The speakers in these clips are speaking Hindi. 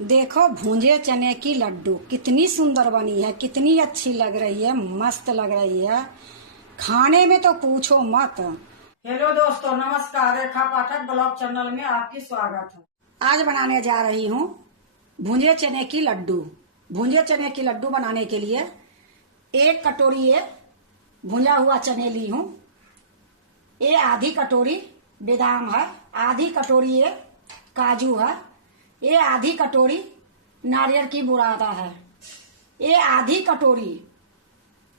देखो भुंजे चने की लड्डू कितनी सुंदर बनी है, कितनी अच्छी लग रही है, मस्त लग रही है। खाने में तो पूछो मत। हेलो दोस्तों, नमस्कार। रेखा पाठक ब्लॉग चैनल में आपकी स्वागत है। आज बनाने जा रही हूँ भुंजे चने की लड्डू। भुंजे चने की लड्डू बनाने के लिए 1 कटोरी ये भुंजा हुआ चने ली हूँ। ये आधी कटोरी बादाम है, आधी कटोरी ये काजू है, ये आधी कटोरी नारियल की बुरादा है, ये आधी कटोरी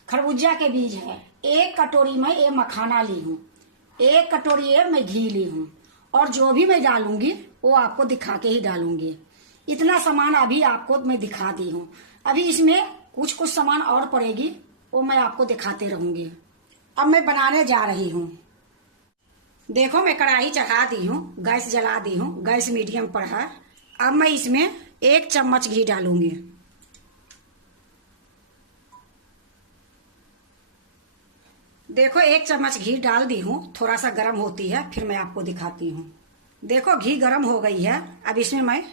खरबूजा के बीज है, 1 कटोरी में ये मखाना ली हूँ, 1 कटोरी ये मैं घी ली हूँ। और जो भी मैं डालूंगी वो आपको दिखा के ही डालूंगी। इतना सामान अभी आपको मैं दिखा दी हूँ। अभी इसमें कुछ कुछ सामान और पड़ेगी, वो मैं आपको दिखाते रहूंगी। अब मैं बनाने जा रही हूँ। देखो मैं कढ़ाई चढ़ा दी हूँ, गैस जला दी हूँ, गैस मीडियम पर है। अब मैं इसमें 1 चम्मच घी डालूंगी। देखो 1 चम्मच घी डाल दी हूँ, थोड़ा सा गर्म होती है फिर मैं आपको दिखाती हूँ। देखो घी गर्म हो गई है। अब इसमें मैं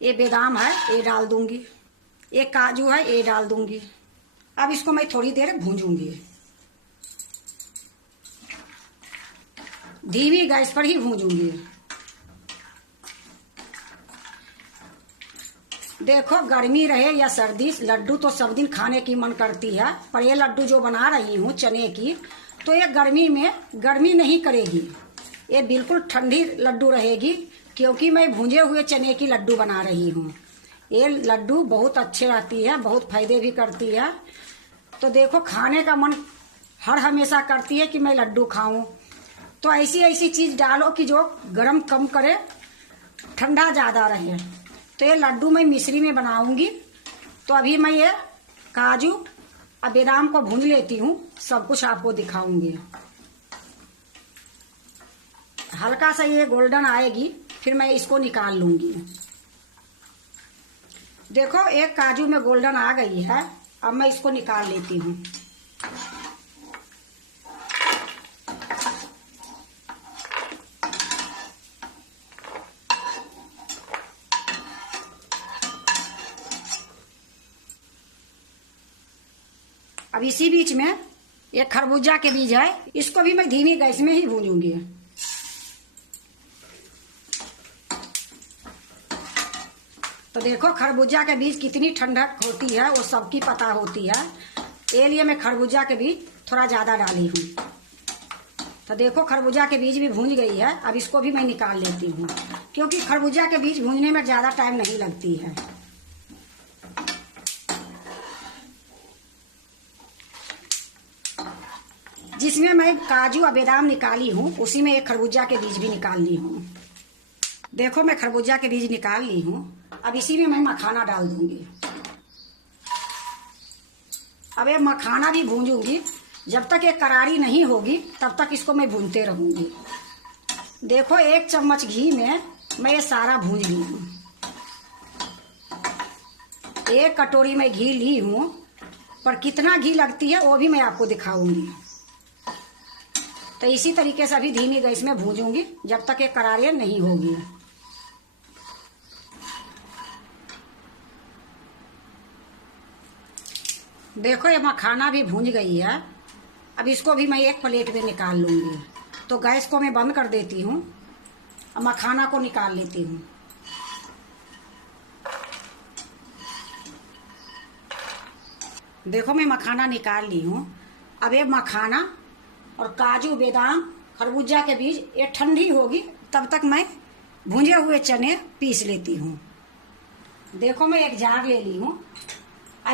ये बादाम है ये डाल दूंगी, ये काजू है ये डाल दूंगी। अब इसको मैं थोड़ी देर भूंजूंगी, धीमी गैस पर ही भूंजूंगी। देखो गर्मी रहे या सर्दी, लड्डू तो सब दिन खाने की मन करती है, पर ये लड्डू जो बना रही हूँ चने की, तो ये गर्मी में गर्मी नहीं करेगी, ये बिल्कुल ठंडी लड्डू रहेगी, क्योंकि मैं भुंजे हुए चने की लड्डू बना रही हूँ। ये लड्डू बहुत अच्छे रहती है, बहुत फायदे भी करती है। तो देखो खाने का मन हर हमेशा करती है कि मैं लड्डू खाऊं। तो ऐसी ऐसी चीज डालो कि जो गर्म कम करे, ठंडा ज्यादा रहे। तो ये लड्डू मैं मिश्री में बनाऊंगी। तो अभी मैं ये काजू और बादाम को भून लेती हूँ, सब कुछ आपको दिखाऊंगी। हल्का सा ये गोल्डन आएगी फिर मैं इसको निकाल लूंगी। देखो एक काजू में गोल्डन आ गई है, अब मैं इसको निकाल लेती हूँ। अब इसी बीच में ये खरबूजा के बीज है, इसको भी मैं धीमी गैस में ही भूनूंगी। तो देखो खरबूजा के बीज कितनी ठंडक होती है वो सबकी पता होती है, ये लिए मैं खरबूजा के बीज थोड़ा ज्यादा डाली हूँ। तो देखो खरबूजा के बीज भी भून गई है। अब इसको भी मैं निकाल लेती हूँ, क्योंकि खरबूजा के बीज भूनने में ज्यादा टाइम नहीं लगती है। जिसमें मैं काजू और बादाम निकाली हूँ उसी में एक खरबूजा के बीज भी निकाल ली हूँ। देखो मैं खरबूजा के बीज निकाल ली हूँ। अब इसी में मैं मखाना डाल दूंगी। अब ये मखाना भी भूंजूंगी, जब तक ये करारी नहीं होगी तब तक इसको मैं भूनते रहूंगी। देखो 1 चम्मच घी में मैं ये सारा भूंज ली हूँ। 1 कटोरी में घी ली हूँ, पर कितना घी लगती है वो भी मैं आपको दिखाऊंगी। तो इसी तरीके से अभी धीमी गैस में भूंजूंगी जब तक ये करारी नहीं होगी। देखो ये मखाना भी भूंज गई है। अब इसको भी मैं एक प्लेट में निकाल लूंगी। तो गैस को मैं बंद कर देती हूँ, अब मखाना को निकाल लेती हूँ। देखो मैं मखाना निकाल ली हूँ। अब ये मखाना और काजू बादाम खरबूजा के बीज ये ठंडी होगी, तब तक मैं भुंजे हुए चने पीस लेती हूँ। देखो मैं एक जार ले ली हूँ,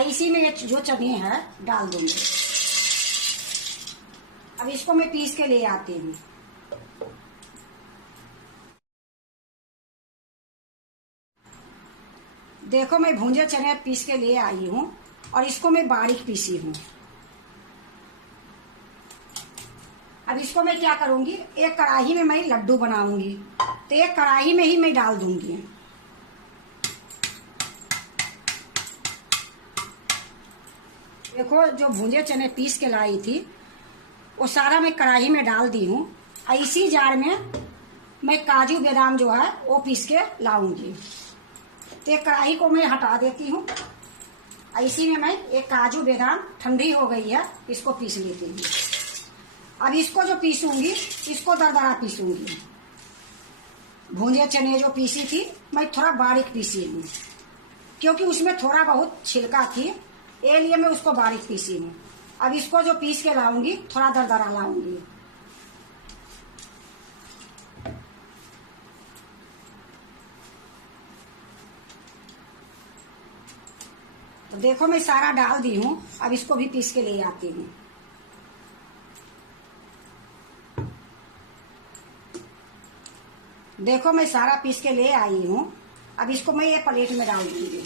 इसी में ये जो चने हैं डाल दूंगी। अब इसको मैं पीस के ले आती हूँ। देखो मैं भुंजे चने पीस के ले आई हूँ और इसको मैं बारीक पीसी हूँ। अब इसको मैं क्या करूंगी, एक कढ़ाई में मैं लड्डू बनाऊंगी, तो एक कढ़ाई में ही मैं डाल दूंगी। देखो जो भुंजे चने पीस के लाई थी वो सारा मैं कढ़ाई में डाल दी हूँ। इसी जार में मैं काजू बादाम जो है वो पीस के लाऊंगी। तो एक कढ़ाई को मैं हटा देती हूँ। इसी में मैं एक काजू बादाम ठंडी हो गई है, इसको पीस लेती हूँ। अब इसको जो पीसूंगी, इसको दरदरा पीसूंगी। भुंजे चने जो पीसी थी मैं थोड़ा बारीक पीसी हूँ, क्योंकि उसमें थोड़ा बहुत छिलका थी, ये लिए मैं उसको बारीक पीसी हूँ। अब इसको जो पीस के लाऊंगी थोड़ा दरदरा लाऊंगी। तो देखो मैं सारा डाल दी हूँ। अब इसको भी पीस के ले आती हूँ। देखो मैं सारा पीस के ले आई हूँ। अब इसको मैं ये प्लेट में डाल दूंगी।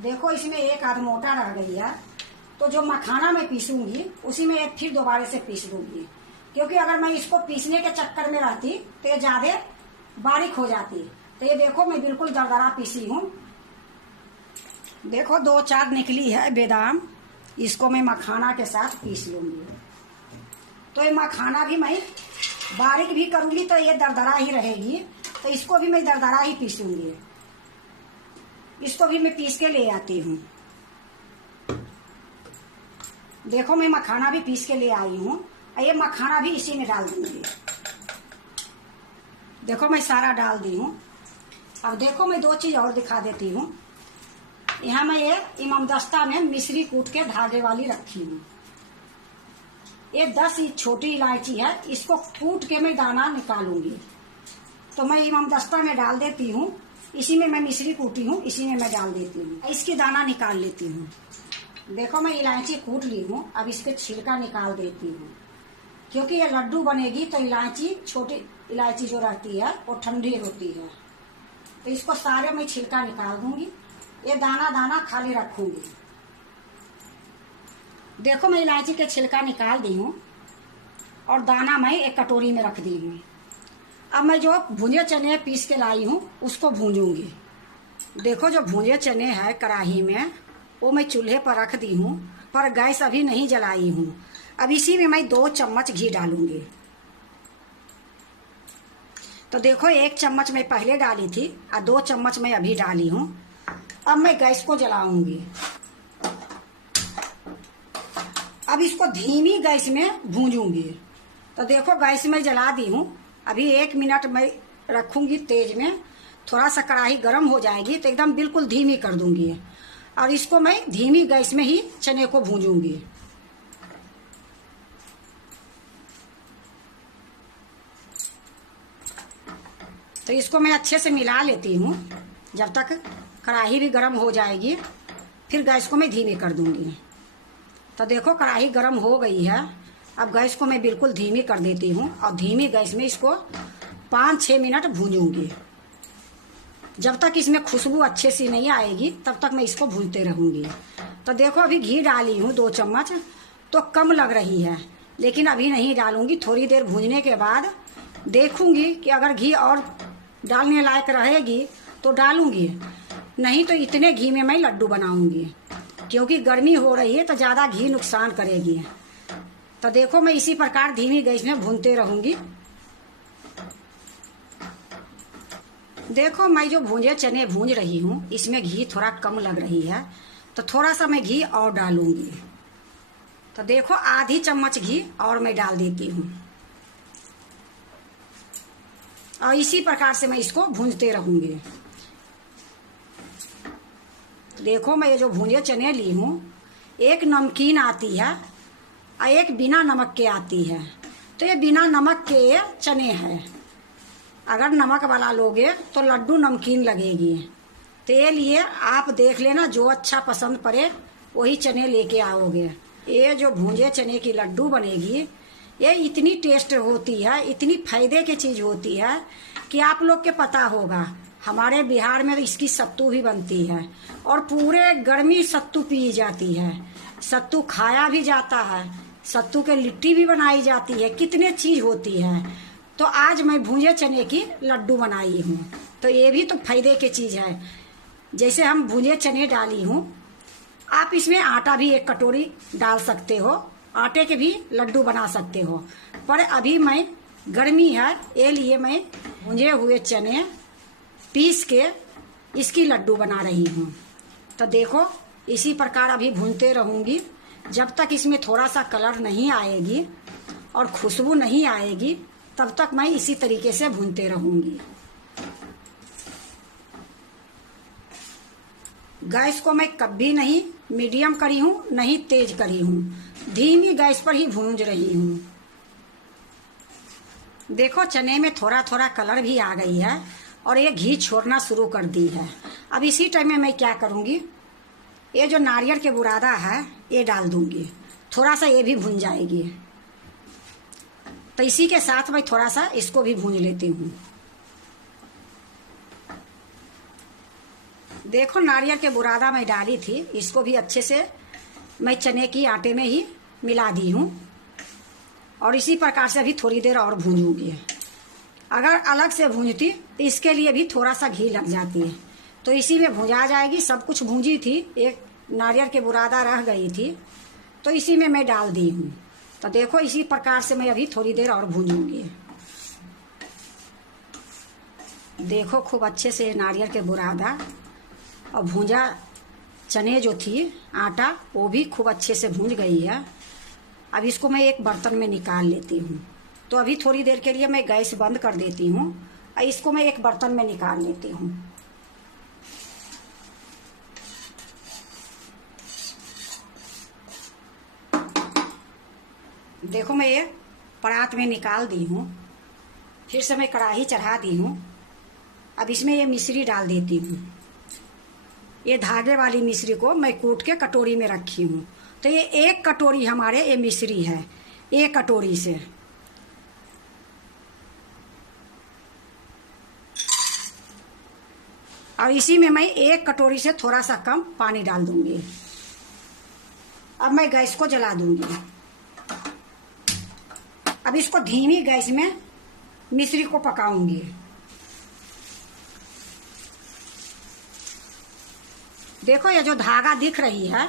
देखो इसमें एक आध मोटा रह गई है, तो जो मखाना मैं पीसूंगी उसी में एक फिर दोबारा से पीस दूंगी, क्योंकि अगर मैं इसको पीसने के चक्कर में रहती तो ये ज्यादा बारीक हो जाती। तो ये देखो मैं बिल्कुल दरदरा पीसी हूँ। देखो 2-4 निकली है बादाम, इसको मैं मखाना के साथ पीस लूंगी। तो ये मखाना भी मैं बारीक भी करूंगी तो ये दरदरा ही रहेगी, तो इसको भी मैं दरदरा ही पीसूंगी। इसको भी मैं पीस के ले आती हूँ। देखो मैं मखाना भी पीस के ले आई हूँ। ये मखाना भी इसी में डाल दूंगी। देखो मैं सारा डाल दी हूँ। अब देखो मैं 2 चीज और दिखा देती हूँ। यहाँ मैं ये इमामदस्ता में मिश्री कूट के धागे वाली रखी हूँ। ये 10 छोटी इलायची है, इसको कूट के मैं दाना निकालूंगी। तो मैं इमामदस्ता में डाल देती हूँ। इसी में मैं मिश्री कूटी हूँ, इसी में मैं डाल देती हूँ। इसकी दाना निकाल लेती हूँ। देखो मैं इलायची कूट ली हूँ। अब इसके छिलका निकाल देती हूँ, क्योंकि ये लड्डू बनेगी तो इलायची, छोटी इलायची जो रहती है वो ठंडी होती है। तो इसको सारे मैं छिलका निकाल दूंगी। ये दाना दाना खाली रखूंगी। देखो मैं इलायची के छिलका निकाल दी हूँ और दाना मैं एक कटोरी में रख दी हूँ। अब मैं जो भुंजे चने पीस के लाई हूँ उसको भूंजूंगी। देखो जो भुंजे चने हैं कढ़ाई में, वो मैं चूल्हे पर रख दी हूँ, पर गैस अभी नहीं जलाई हूँ। अब इसी में मैं 2 चम्मच घी डालूंगी। तो देखो 1 चम्मच मैं पहले डाली थी और 2 चम्मच मैं अभी डाली हूँ। अब मैं गैस को जलाऊंगी। अब इसको धीमी गैस में भूंजूंगी। तो देखो गैस में जला दी हूँ। अभी 1 मिनट मैं रखूंगी तेज में। थोड़ा सा कढ़ाई गर्म हो जाएगी तो एकदम बिल्कुल धीमी कर दूंगी और इसको मैं धीमी गैस में ही चने को भूंजूंगी। तो इसको मैं अच्छे से मिला लेती हूँ जब तक कढ़ाई भी गर्म हो जाएगी। फिर गैस को मैं धीमी कर दूंगी। तो देखो कढ़ाई गर्म हो गई है। अब गैस को मैं बिल्कुल धीमी कर देती हूँ और धीमी गैस में इसको 5-6 मिनट भूंजूंगी। जब तक इसमें खुशबू अच्छे से नहीं आएगी तब तक मैं इसको भूनते रहूंगी। तो देखो अभी घी डाली हूँ 2 चम्मच, तो कम लग रही है, लेकिन अभी नहीं डालूंगी। थोड़ी देर भूनने के बाद देखूंगी कि अगर घी और डालने लायक रहेगी तो डालूंगी, नहीं तो इतने घी में मैं लड्डू बनाऊंगी, क्योंकि गर्मी हो रही है तो ज़्यादा घी नुकसान करेगी। तो देखो मैं इसी प्रकार धीमी गैस में भूनते रहूंगी। देखो मैं जो भूंजे चने भूंज रही हूँ इसमें घी थोड़ा कम लग रही है, तो थोड़ा सा मैं घी और डालूंगी। तो देखो आधी चम्मच घी और मैं डाल देती हूँ और इसी प्रकार से मैं इसको भूंजते रहूंगी। देखो मैं ये जो भूंजे चने ली हूँ, एक नमकीन आती है और एक बिना नमक के आती है। तो ये बिना नमक के चने हैं। अगर नमक वाला लोगे तो लड्डू नमकीन लगेगी। तो ये लिए आप देख लेना, जो अच्छा पसंद पड़े वही चने लेके आओगे। ये जो भूंजे चने की लड्डू बनेगी, ये इतनी टेस्ट होती है, इतनी फायदे की चीज होती है कि आप लोग के पता होगा। हमारे बिहार में इसकी सत्तू भी बनती है और पूरे गर्मी सत्तू पी जाती है। सत्तू खाया भी जाता है, सत्तू के लिट्टी भी बनाई जाती है, कितने चीज होती है। तो आज मैं भूंजे चने की लड्डू बनाई हूँ। तो ये भी तो फायदे की चीज है। जैसे हम भूंजे चने डाली हूँ, आप इसमें आटा भी 1 कटोरी डाल सकते हो। आटे के भी लड्डू बना सकते हो। पर अभी मैं गर्मी है ये लिए मैं भुंजे हुए चने पीस के इसकी लड्डू बना रही हूँ। तो देखो इसी प्रकार अभी भूनते रहूँगी जब तक इसमें थोड़ा सा कलर नहीं आएगी और खुशबू नहीं आएगी, तब तक मैं इसी तरीके से भूनते रहूँगी। गैस को मैं कभी नहीं मीडियम करी हूँ, नहीं तेज करी हूँ, धीमी गैस पर ही भूंज रही हूँ। देखो चने में थोड़ा थोड़ा कलर भी आ गई है और ये घी छोड़ना शुरू कर दी है। अब इसी टाइम में मैं क्या करूँगी, ये जो नारियल के बुरादा है ये डाल दूँगी, थोड़ा सा ये भी भून जाएगी। तो इसी के साथ मैं थोड़ा सा इसको भी भून लेती हूँ। देखो नारियल के बुरादा मैं डाली थी, इसको भी अच्छे से मैं चने की आटे में ही मिला दी हूँ और इसी प्रकार से अभी थोड़ी देर और भूनूंगी। अगर अलग से भूंजती तो इसके लिए भी थोड़ा सा घी लग जाती है, तो इसी में भुंजा जाएगी। सब कुछ भूंजी थी, एक नारियल के बुरादा रह गई थी तो इसी में मैं डाल दी हूँ। तो देखो इसी प्रकार से मैं अभी थोड़ी देर और भूनूंगी। देखो खूब अच्छे से नारियल के बुरादा और भूंजा चने जो थी आटा वो भी खूब अच्छे से भूंज गई है। अब इसको मैं एक बर्तन में निकाल लेती हूँ। तो अभी थोड़ी देर के लिए मैं गैस बंद कर देती हूँ और इसको मैं एक बर्तन में निकाल लेती हूँ। देखो मैं ये परात में निकाल दी हूँ। फिर से मैं कढ़ाई चढ़ा दी हूँ। अब इसमें ये मिश्री डाल देती हूँ। ये धागे वाली मिश्री को मैं कूट के कटोरी में रखी हूँ। तो ये एक कटोरी हमारे ये मिश्री है, एक कटोरी से। और इसी में मैं एक कटोरी से थोड़ा सा कम पानी डाल दूंगी। अब मैं गैस को जला दूंगी। अब इसको धीमी गैस में मिश्री को पकाऊंगी। देखो ये जो धागा दिख रही है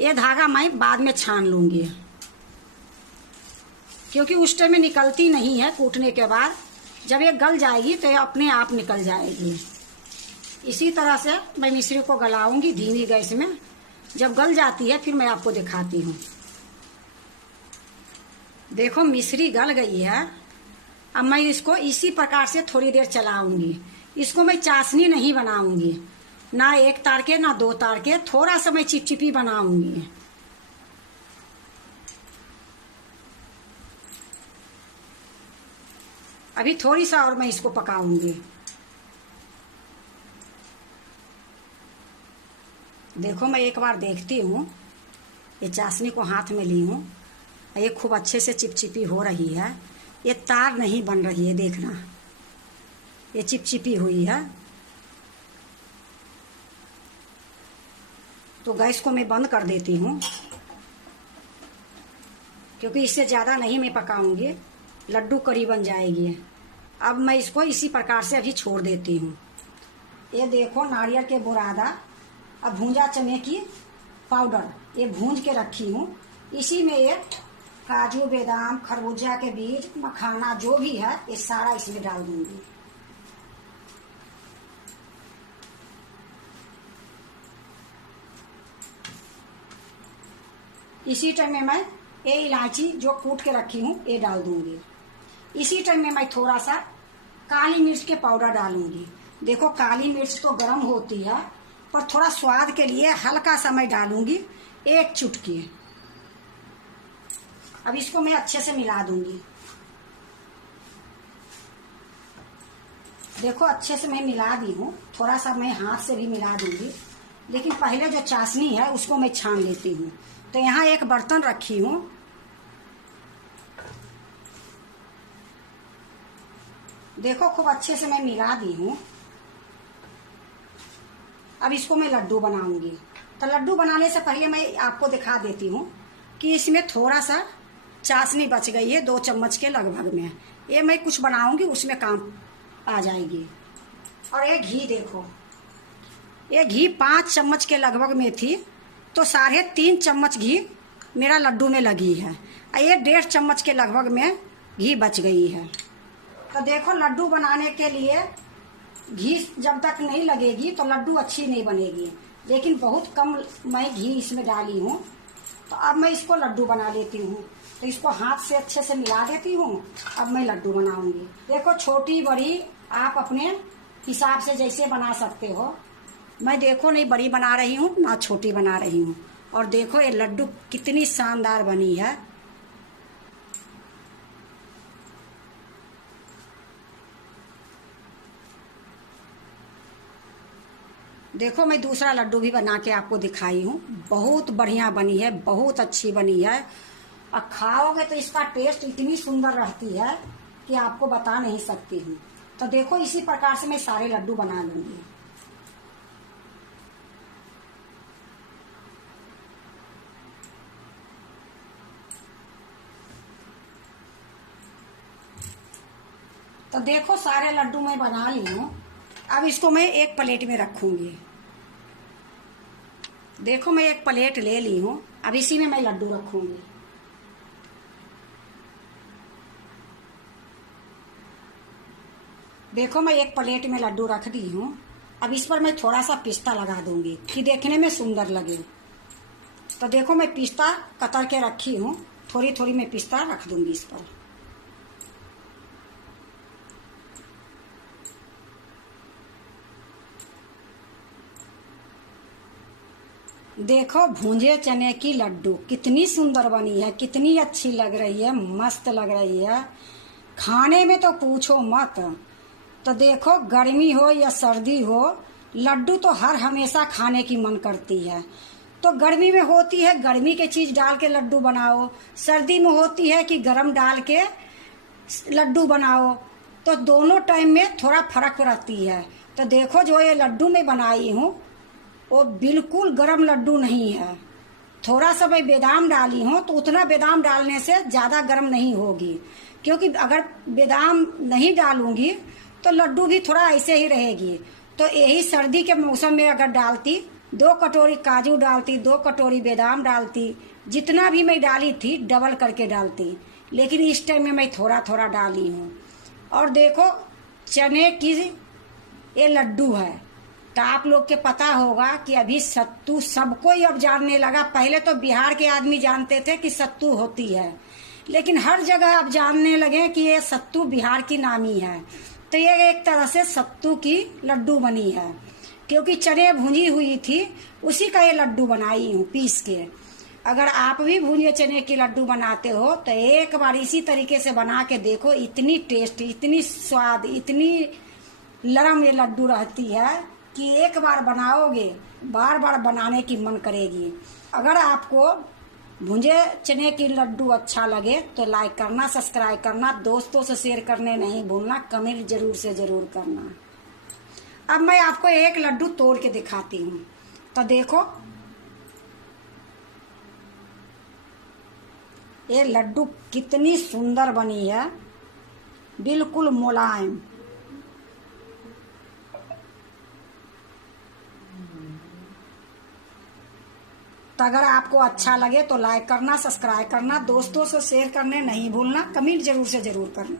ये धागा मैं बाद में छान लूंगी, क्योंकि उस टाइम में निकलती नहीं है। कूटने के बाद जब ये गल जाएगी तो ये अपने आप निकल जाएगी। इसी तरह से मैं मिश्री को गलाऊंगी धीमी गैस में। जब गल जाती है फिर मैं आपको दिखाती हूँ। देखो मिश्री गल गई है। अब मैं इसको इसी प्रकार से थोड़ी देर चलाऊंगी। इसको मैं चाशनी नहीं बनाऊंगी, ना एक तार के ना दो तार के, थोड़ा सा मैं चिपचिपी बनाऊंगी। अभी थोड़ी सा और मैं इसको पकाऊंगी। देखो मैं एक बार देखती हूँ। ये चाशनी को हाथ में ली हूँ, ये खूब अच्छे से चिपचिपी हो रही है। ये तार नहीं बन रही है, देखना ये चिपचिपी हुई है। तो गैस को मैं बंद कर देती हूँ, क्योंकि इससे ज़्यादा नहीं मैं पकाऊंगी, लड्डू करी बन जाएगी। अब मैं इसको इसी प्रकार से अभी छोड़ देती हूँ। ये देखो नारियल के बुरादा अब भूंजा चने की पाउडर ये भूंज के रखी हूँ। इसी में ये काजू बादाम खरबूजा के बीज मखाना जो भी है ये सारा इसमें डाल दूंगी। इसी टाइम में मैं ये इलायची जो कूट के रखी हूँ ये डाल दूंगी। इसी टाइम में मैं थोड़ा सा काली मिर्च के पाउडर डालूंगी। देखो काली मिर्च तो गर्म होती है, पर थोड़ा स्वाद के लिए हल्का सा मैं डालूंगी, एक चुटकी। अब इसको मैं अच्छे से मिला दूंगी। देखो अच्छे से मैं मिला दी हूँ। थोड़ा सा मैं हाथ से भी मिला दूंगी, लेकिन पहले जो चाशनी है उसको मैं छान लेती हूँ। तो यहाँ एक बर्तन रखी हूँ। देखो खूब अच्छे से मैं मिला दी हूँ। अब इसको मैं लड्डू बनाऊंगी। तो लड्डू बनाने से पहले मैं आपको दिखा देती हूँ कि इसमें थोड़ा सा चाशनी बच गई है, 2 चम्मच के लगभग में। ये मैं कुछ बनाऊंगी उसमें काम आ जाएगी। और ये घी देखो, ये घी 5 चम्मच के लगभग में थी, तो 3.5 चम्मच घी मेरा लड्डू में लगी है। ये 1.5 चम्मच के लगभग में घी बच गई है। तो देखो लड्डू बनाने के लिए घी जब तक नहीं लगेगी तो लड्डू अच्छी नहीं बनेगी, लेकिन बहुत कम मैं घी इसमें डाली हूँ। तो अब मैं इसको लड्डू बना लेती हूँ। तो इसको हाथ से अच्छे से मिला देती हूँ। अब मैं लड्डू बनाऊंगी। देखो छोटी बड़ी आप अपने हिसाब से जैसे बना सकते हो। मैं देखो नहीं बड़ी बना रही हूँ ना छोटी बना रही हूँ। और देखो ये लड्डू कितनी शानदार बनी है। देखो मैं दूसरा लड्डू भी बना के आपको दिखाई हूँ। बहुत बढ़िया बनी है, बहुत अच्छी बनी है। और खाओगे तो इसका टेस्ट इतनी सुंदर रहती है कि आपको बता नहीं सकती हूँ। तो देखो इसी प्रकार से मैं सारे लड्डू बना लूंगी। तो देखो सारे लड्डू मैं बना ली हूँ। अब इसको मैं एक प्लेट में रखूंगी। देखो मैं एक प्लेट ले ली हूँ। अब इसी में मैं लड्डू रखूंगी। देखो मैं एक प्लेट में लड्डू रख दी हूँ। अब इस पर मैं थोड़ा सा पिस्ता लगा दूंगी कि देखने में सुंदर लगे। तो देखो मैं पिस्ता कतर के रखी हूँ। थोड़ी थोड़ी मैं पिस्ता रख दूंगी इस पर। देखो भूंजे चने की लड्डू कितनी सुंदर बनी है, कितनी अच्छी लग रही है, मस्त लग रही है। खाने में तो पूछो मत। तो देखो गर्मी हो या सर्दी हो, लड्डू तो हर हमेशा खाने की मन करती है। तो गर्मी में होती है गर्मी के चीज डाल के लड्डू बनाओ, सर्दी में होती है कि गरम डाल के लड्डू बनाओ। तो दोनों टाइम में थोड़ा फर्क रहती है। तो देखो जो ये लड्डू मैं बनाई हूँ वो बिल्कुल गरम लड्डू नहीं है। थोड़ा सा मैं बादाम डाली हूँ तो उतना बादाम डालने से ज़्यादा गरम नहीं होगी, क्योंकि अगर बादाम नहीं डालूंगी तो लड्डू भी थोड़ा ऐसे ही रहेगी। तो यही सर्दी के मौसम में अगर डालती 2 कटोरी काजू डालती, 2 कटोरी बादाम डालती, जितना भी मैं डाली थी डबल करके डालती। लेकिन इस टाइम में मैं थोड़ा थोड़ा डाली हूँ। और देखो चने की ये लड्डू है। तो आप लोग के पता होगा कि अभी सत्तू सबको ही अब जानने लगा। पहले तो बिहार के आदमी जानते थे कि सत्तू होती है, लेकिन हर जगह अब जानने लगे कि ये सत्तू बिहार की नामी है। तो ये एक तरह से सत्तू की लड्डू बनी है, क्योंकि चने भुनी हुई थी उसी का ये लड्डू बनाई हूँ पीस के। अगर आप भी भुने चने की लड्डू बनाते हो तो एक बार इसी तरीके से बना के देखो। इतनी टेस्ट, इतनी स्वाद, इतनी नरम ये लड्डू रहती है कि एक बार बनाओगे बार बार बनाने की मन करेगी। अगर आपको भुंजे चने की लड्डू अच्छा लगे तो लाइक करना, सब्सक्राइब करना, दोस्तों से शेयर करने नहीं भूलना, कमेंट जरूर से जरूर करना। अब मैं आपको एक लड्डू तोड़ के दिखाती हूँ। तो देखो ये लड्डू कितनी सुंदर बनी है, बिल्कुल मुलायम। तो अगर आपको अच्छा लगे तो लाइक करना, सब्सक्राइब करना, दोस्तों से शेयर करने नहीं भूलना, कमेंट जरूर से जरूर करना।